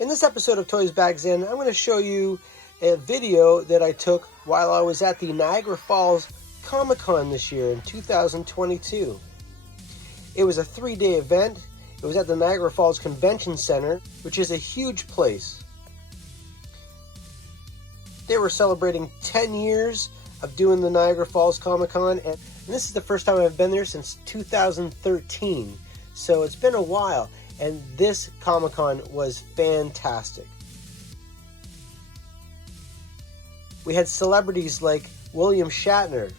In this episode of Toysbackzen, I'm going to show you a video that I took while I was at the Niagara Falls Comic Con this year in 2022. It was a 3-day event. It was at the Niagara Falls Convention Center, which is a huge place. They were celebrating 10 years of doing the Niagara Falls Comic Con, and this is the first time I've been there since 2013. So it's been a while, and this Comic Con was fantastic. We had celebrities like William Shatner,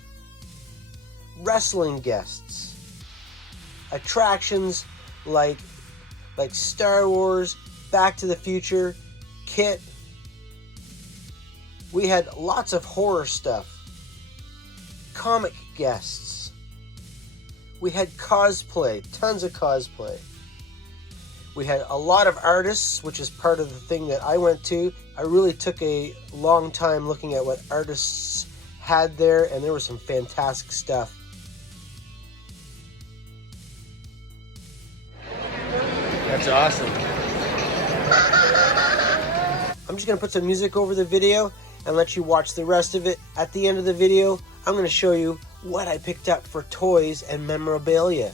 wrestling guests, attractions like Star Wars, Back to the Future, KITT. We had lots of horror stuff, comic guests. We had cosplay, tons of cosplay. We had a lot of artists, which is part of the thing that I went to. I really took a long time looking at what artists had there, and there was some fantastic stuff. That's awesome. I'm just going to put some music over the video and let you watch the rest of it. At the end of the video, I'm going to show you what I picked up for toys and memorabilia.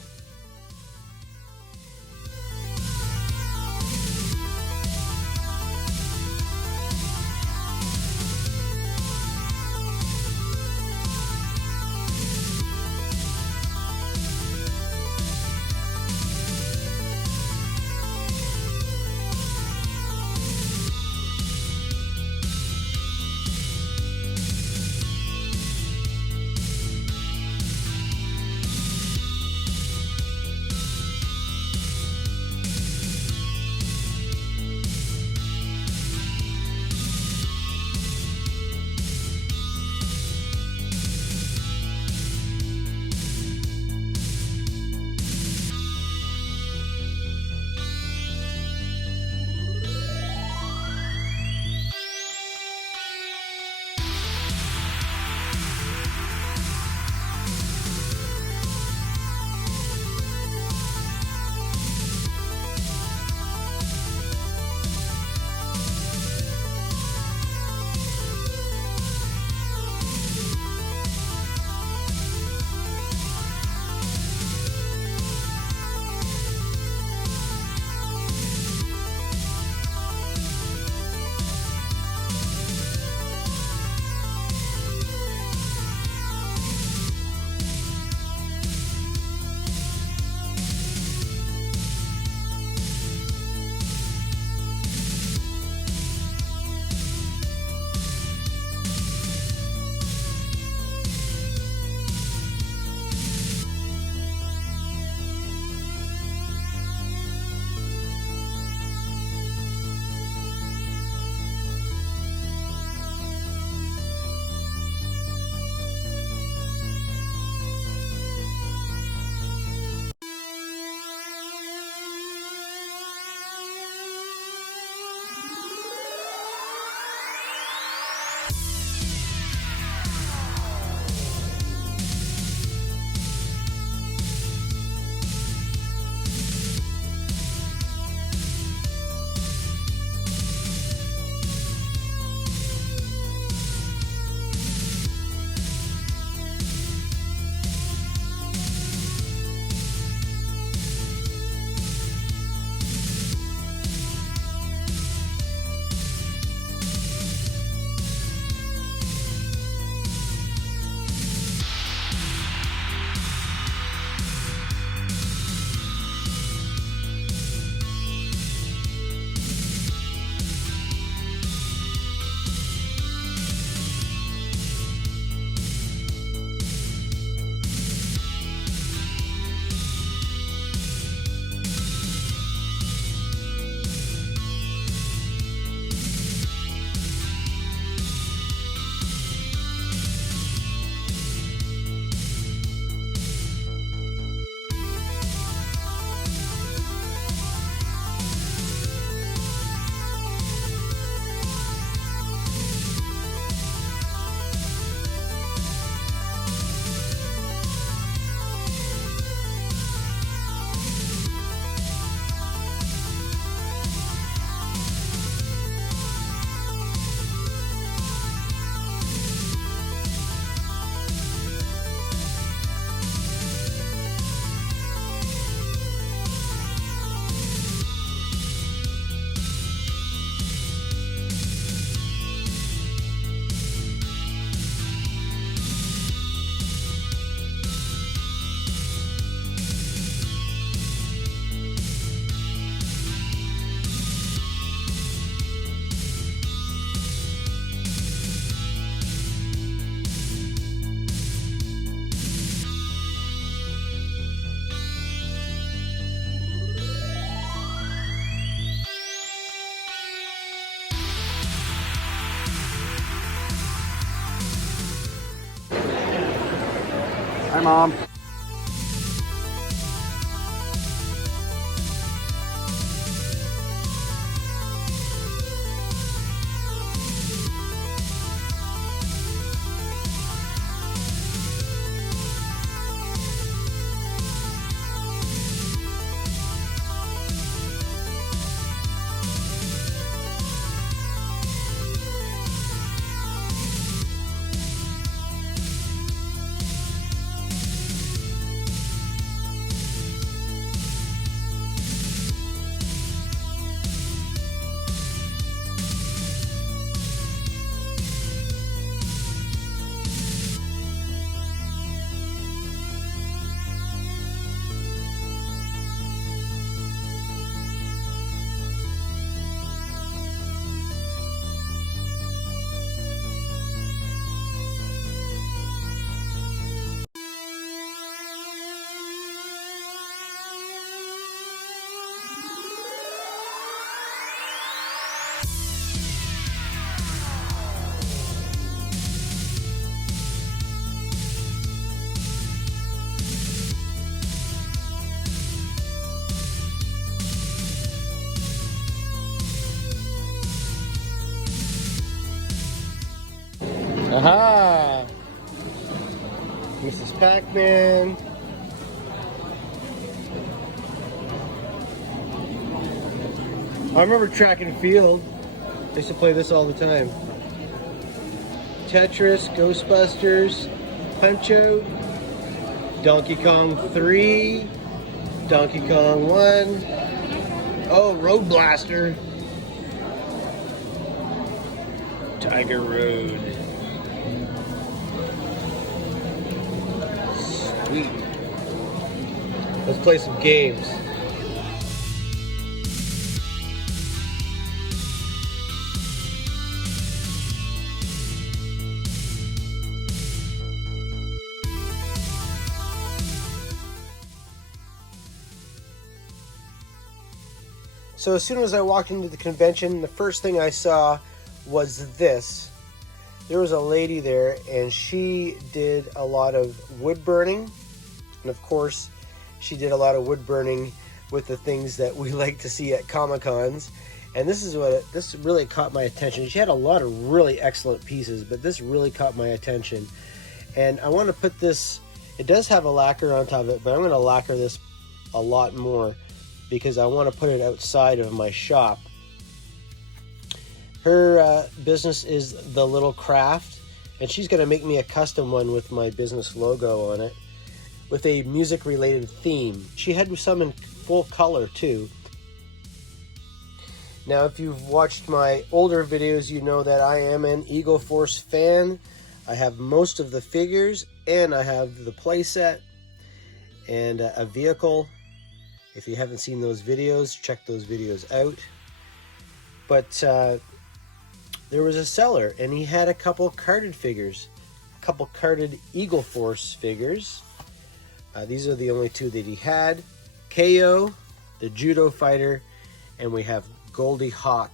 Hi, Mom. Aha! Mrs. Pac-Man. I remember track and field. I used to play this all the time. Tetris, Ghostbusters, Punch-Out, Donkey Kong 3, Donkey Kong 1. Oh, Road Blaster. Tiger Road. Sweet. Let's play some games. So as soon as I walked into the convention, the first thing I saw was this. There was a lady there, and she did a lot of wood burning. And of course, she did a lot of wood burning with the things that we like to see at Comic Cons. And this really caught my attention. She had a lot of really excellent pieces, but this really caught my attention. And I want to put this, it does have a lacquer on top of it, but I'm going to lacquer this a lot more because I want to put it outside of my shop. Her business is The Little Craft, and she's going to make me a custom one with my business logo on it, with a music-related theme. She had some in full color, too. Now, if you've watched my older videos, you know that I am an Eagle Force fan. I have most of the figures, and I have the playset, and a vehicle. If you haven't seen those videos, check those videos out. But there was a seller, and he had a couple carded figures, a couple carded Eagle Force figures. These are the only two that he had. KO, the judo fighter, and we have Goldie Hawk,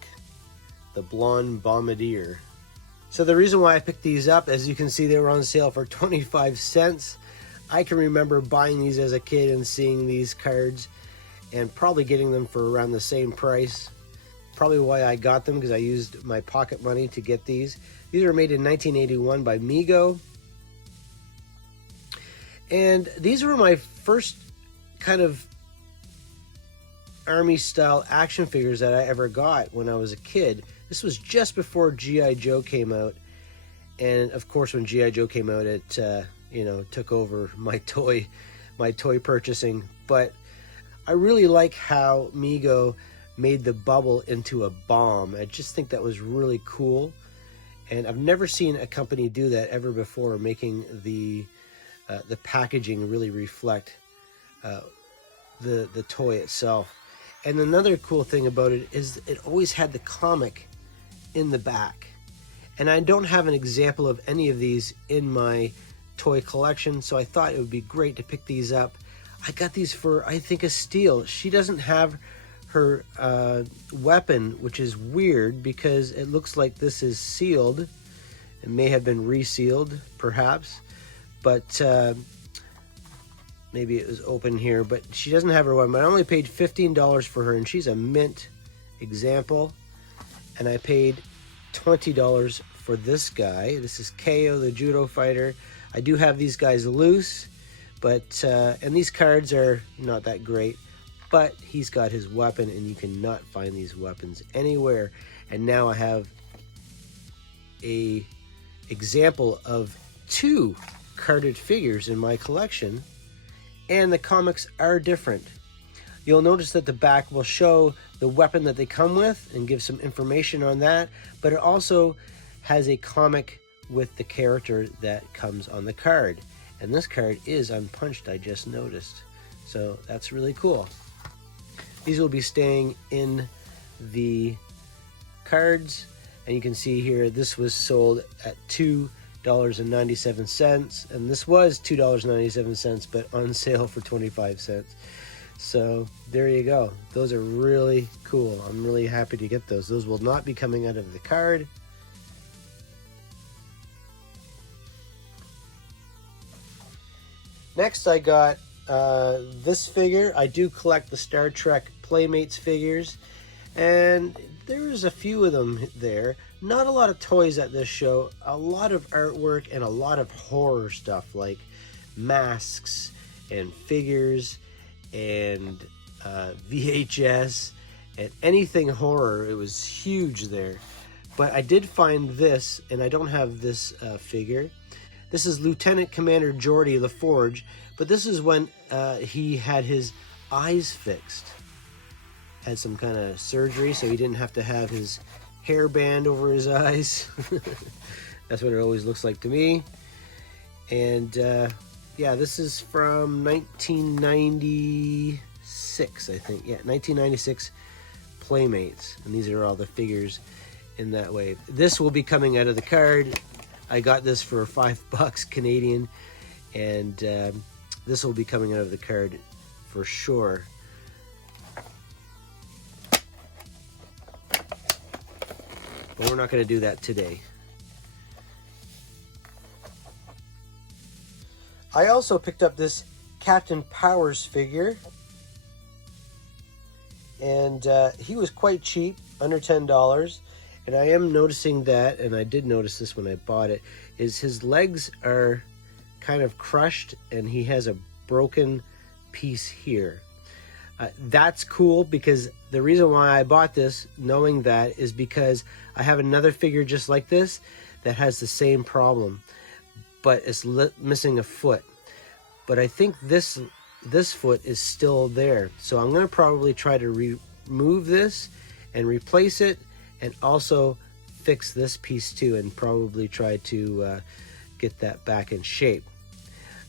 the blonde bombardier. So the reason why I picked these up, as you can see, they were on sale for 25 cents. I can remember buying these as a kid and seeing these cards and probably getting them for around the same price. Probably why I got them, because I used my pocket money to get these. These were made in 1981 by Mego. And these were my first kind of Army style action figures that I ever got when I was a kid. This was just before G.I. Joe came out. And of course, when G.I. Joe came out, it took over my toy purchasing. But I really like how Mego made the bubble into a bomb. I just think that was really cool. And I've never seen a company do that ever before, making the packaging really reflect the toy itself. And another cool thing about it is it always had the comic in the back. And I don't have an example of any of these in my toy collection, so I thought it would be great to pick these up. I got these for, I think, a steal. She doesn't have her weapon, which is weird because it looks like this is sealed. It may have been resealed, perhaps. But maybe it was open here, but she doesn't have her weapon. I only paid $15 for her, and she's a mint example. And I paid $20 for this guy. This is KO, the judo fighter. I do have these guys loose, but and these cards are not that great, but he's got his weapon, and you cannot find these weapons anywhere. And now I have a example of 2 carded figures in my collection, and the comics are different. You'll notice that the back will show the weapon that they come with and give some information on that, but it also has a comic with the character that comes on the card. And this card is unpunched, I just noticed. So that's really cool. These will be staying in the cards, and you can see here this was sold at $2.97, and this was $2.97, but on sale for 25 cents. So there you go. Those are really cool. I'm really happy to get those. Those will not be coming out of the card. Next, I got this figure. I do collect the Star Trek Playmates figures, and there's a few of them there. Not a lot of toys at this show. A lot of artwork and a lot of horror stuff like masks and figures and VHS and anything horror. It was huge there. But I did find this, and I don't have this figure. This is Lieutenant Commander Geordi LaForge, but this is when he had his eyes fixed. Had some kind of surgery, so he didn't have to have his hairband over his eyes. That's what it always looks like to me. And yeah, this is from 1996, I think. Yeah, 1996 Playmates. And these are all the figures in that way. This will be coming out of the card. I got this for $5 Canadian, and this will be coming out of the card for sure. But we're not going to do that today. I also picked up this Captain Powers figure, and he was quite cheap, under $10. And I am noticing that, and I did notice this when I bought it, is his legs are kind of crushed, and he has a broken piece here. That's cool, because the reason why I bought this, knowing that, is because I have another figure just like this that has the same problem, but it's missing a foot. But I think this foot is still there. So I'm going to probably try to remove this and replace it, and also fix this piece too, and probably try to get that back in shape.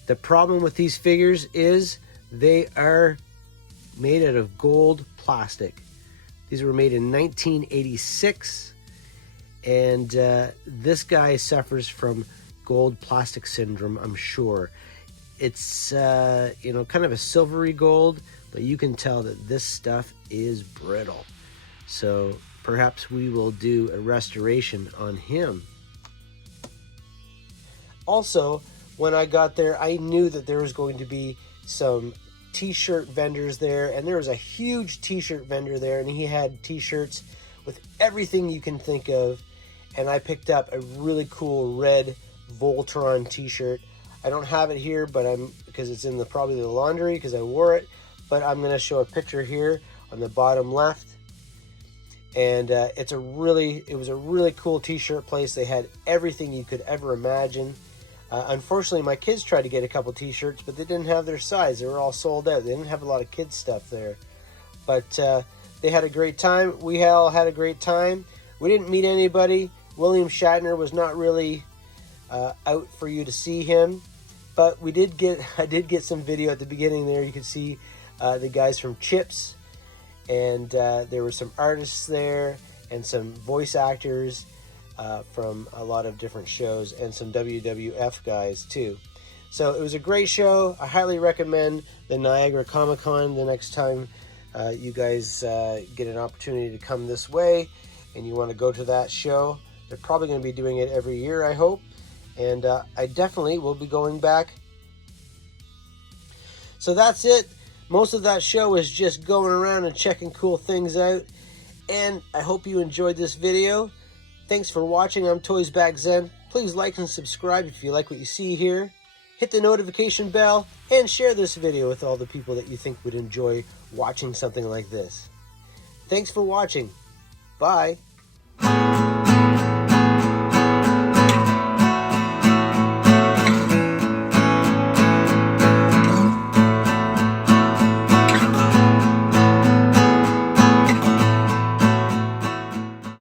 The problem with these figures is they are made out of gold plastic. These were made in 1986, and this guy suffers from gold plastic syndrome, I'm sure. It's you know, kind of a silvery gold, but you can tell that this stuff is brittle. So perhaps we will do a restoration on him. Also, when I got there, I knew that there was going to be some t-shirt vendors there, and there was a huge t-shirt vendor there, and he had t-shirts with everything you can think of. And I picked up a really cool red Voltron t-shirt. I don't have it here, but because it's in probably the laundry because I wore it. But I'm going to show a picture here on the bottom left. And it was a really cool t-shirt place. They had everything you could ever imagine. Unfortunately, my kids tried to get a couple t-shirts, but they didn't have their size. They were all sold out. They didn't have a lot of kids stuff there. But they had a great time. We all had a great time. We didn't meet anybody. William Shatner was not really out for you to see him. But I did get some video at the beginning there. You could see the guys from Chips. And there were some artists there and some voice actors from a lot of different shows, and some WWF guys too. So it was a great show. I highly recommend the Niagara Comic Con the next time you guys get an opportunity to come this way and you want to go to that show. They're probably going to be doing it every year, I hope. And I definitely will be going back. So that's it. Most of that show is just going around and checking cool things out. And I hope you enjoyed this video. Thanks for watching. I'm Toysbackzen. Please like and subscribe if you like what you see here. Hit the notification bell and share this video with all the people that you think would enjoy watching something like this. Thanks for watching. Bye.